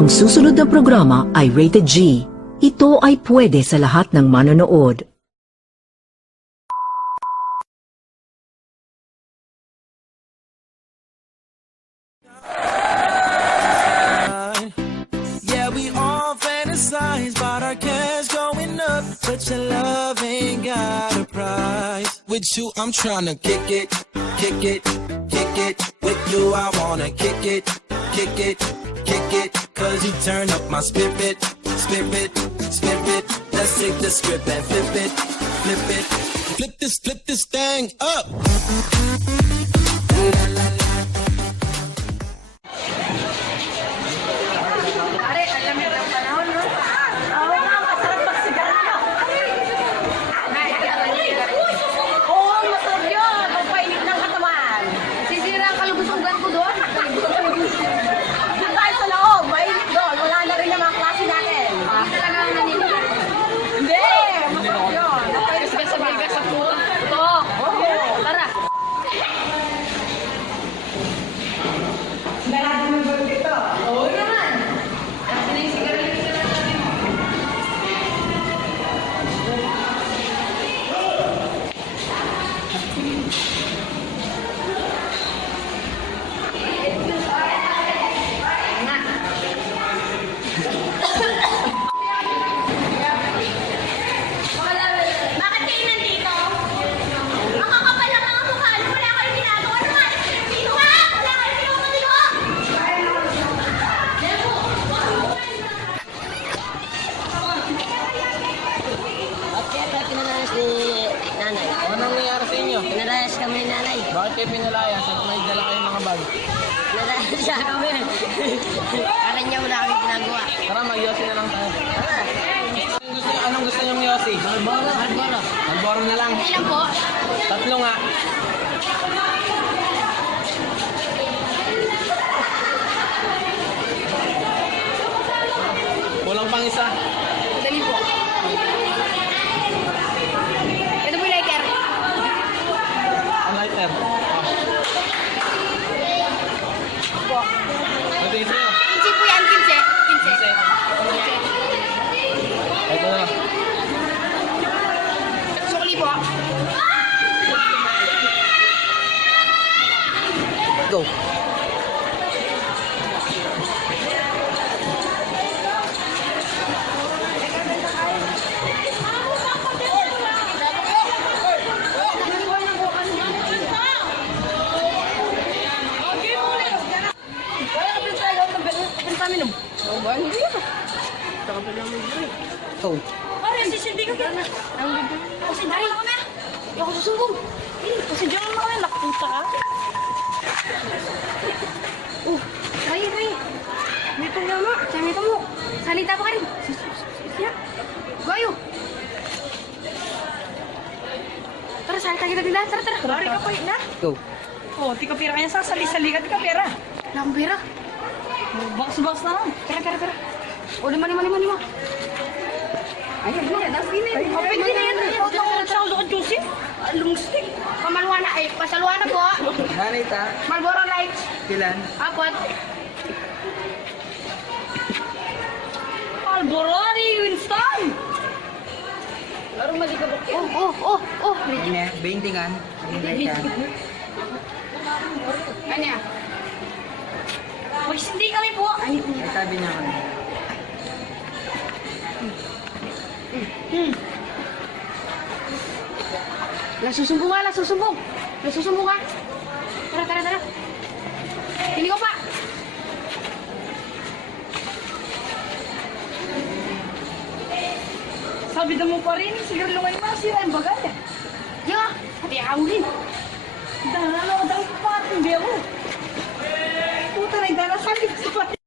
Ang susunod na programa ay rated G. Ito ay pwede sa lahat ng manonood. Yeah, we all fantasize about our cash going up, but your love ain't got a price. With you, I'm tryna kick it, kick it, kick it. With you, I wanna kick it, kick it, kick it. Cause you turn up my spirit, spirit, spirit. Let's take the script and flip it, flip it. Flip this thing up. Pare, alam mo yung panahon, no? Oo nga, masarap magsigarilyo. Oo, masarap yun. Pagpainit ng katawan. Sisira ang kalugusugan ko doon. Doon tayo sa loob, mainit doon. Wala na rin yung mga klase natin. Hindi talaga ang naninilig. Hindi, masarap yun. Napainit ka sa bigas sa puto. Oo, tara. Oo naman. Bakit kayo nandito? Ang kakapal ng mga mukha niyo. Wala kayong ginagawa. Lumalas kayo dito, ha? Wala kayong ginagawa dito. Kaya pinalayas ni nanay. Anong nangyari sa inyo? Pinalayas kami ni nanay. Bakit kayo pinalayas at may dala kayong mga bag? Pinalayas siya kami. Kaya niya wala kami ginagawa. Tara, mag-yosi na lang tayo. Anong gusto niyong yosi? Malboro. Malboro na lang. Ilan po? 3 nga. Kulang pang isa. Dali po. Ito po yung lighter. Ang lighter. Ito yung sa'yo. 15 po yan, 15. 15. Ito na. Sukli po. Go. Go. Pare, sisindi ka kaya. Kasi dahil ako na. Hindi ako susumbong. Kasi diyan mo kaya nakapunta ka. Kaya. May programa. Sabi ka mo. Salita pa ka rin. Siya. Goyo. Tara, salita kita din. Tara. Pare ka pa na. Go. Oh, tika pera kanya sasali-sali ka, tika pera. Wala akong pera. Box na lang. Pera. O, lima. Ayun, Pwede na yan. Sa ulo ka, Joseph. Lungstik. Pamaluana, pasaluana po. Nanay ta. Marlboro Lights. Kilan? Apot. Alborani, Winston. Laro malikabok yun. Oh. Ini, 20 kan? 20 kan? Ano yan? Magsindi kami po. Ay, sabi niya kami. Nasusumbong ka. Tara. Hindi ko pa. Sabi na mo pa rin, siguro lumay masira yung bagay. Diba? Hati ako rin. Dahil daw patin, di ako. Puta na, dahil sabi ko sa pati.